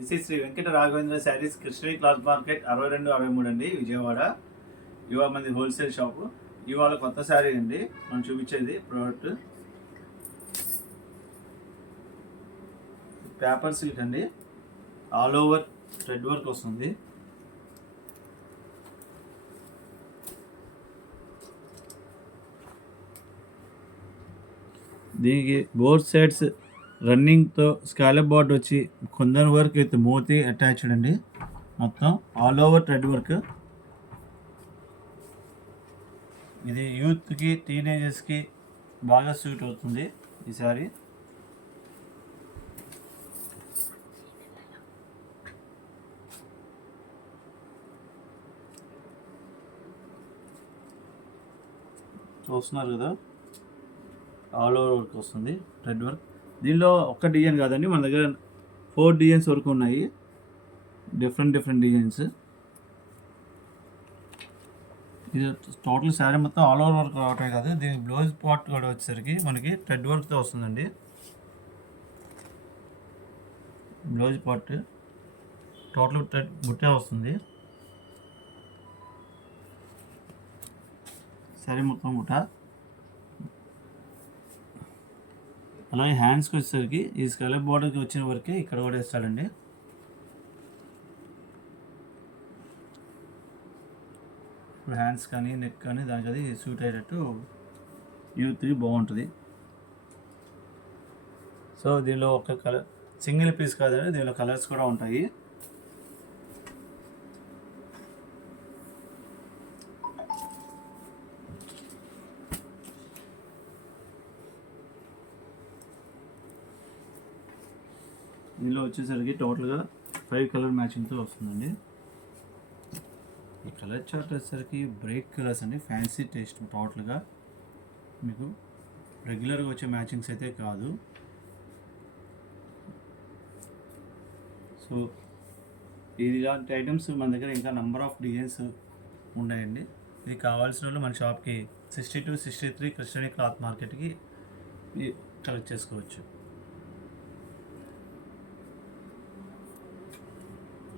This is Shri Venkata Raghavendra sarees కృష్ణి cloth market 62-63 అండి, విజయవాడ. ఇవాళ మంది హోల్సేల్ షాపు. ఇవాళ కొత్త శారీ అండి మనం చూపించేది. ప్రోడక్ట్ పేపర్ సిల్క్ అండి, ఆల్ ఓవర్ థ్రెడ్ వర్క్ వస్తుంది. దీనికి బోత్ సైడ్స్ రన్నింగ్తో స్కాలప్ బార్డర్ వచ్చి కొందరి వర్క్ విత్ మోతీ అటాచ్డ్ అండి. మొత్తం ఆల్ ఓవర్ థ్రెడ్ వర్క్. ఇది యూత్కి టీనేజర్స్కి బాగా సూట్ అవుతుంది ఈ సారీ. చూస్తున్నారు కదా, ఆల్ ఓవర్ వర్క్ వస్తుంది, థ్రెడ్ వర్క్. దీనిలో ఒక్క డిజైన్ కాదండి, మన దగ్గర 4 డిజైన్స్ వరకు ఉన్నాయి, డిఫరెంట్ డిజైన్స్. ఇది టోటల్ శారీ మొత్తం ఆల్ ఓవర్ వర్క్ రావటమే కాదు, దీని బ్లౌజ్ పార్ట్ కూడా వచ్చేసరికి మనకి థ్రెడ్ వర్క్తో వస్తుందండి. బ్లౌజ్ పార్ట్ టోటల్ థ్రెడ్ బుట్టే వస్తుంది. శారీ మొత్తం బుట్ట. అలాగే హ్యాండ్స్కి వచ్చేసరికి ఈ స్కాలప్ బార్డర్కి వచ్చిన వరకే ఇక్కడ కూడా వేస్తాడండి. ఇప్పుడు హ్యాండ్స్ కానీ నెక్ కానీ దానికి అది సూట్ అయ్యేటట్టు యూత్కి బాగుంటుంది. సో దీనిలో ఒక కలర్ సింగిల్ పీస్ కాదండి, దీనిలో కలర్స్ కూడా ఉంటాయి. దీనిలో వచ్చేసరికి టోటల్గా 5 కలర్ మ్యాచింగ్తో వస్తుందండి. ఈ కలర్ చార్ట్ వచ్చేసరికి బ్రైట్ కలర్స్ అండి, ఫ్యాన్సీ టేస్ట్. టోటల్గా మీకు రెగ్యులర్గా వచ్చే మ్యాచింగ్స్ అయితే కాదు. సో ఇలాంటి ఐటమ్స్ మన దగ్గర ఇంకా నెంబర్ ఆఫ్ డిజైన్స్ ఉన్నాయండి. ఇది కావాల్సిన వాళ్ళు మన షాప్కి 62-63 కృష్ణి క్లాత్ మార్కెట్కి కలెక్ట్ చేసుకోవచ్చు.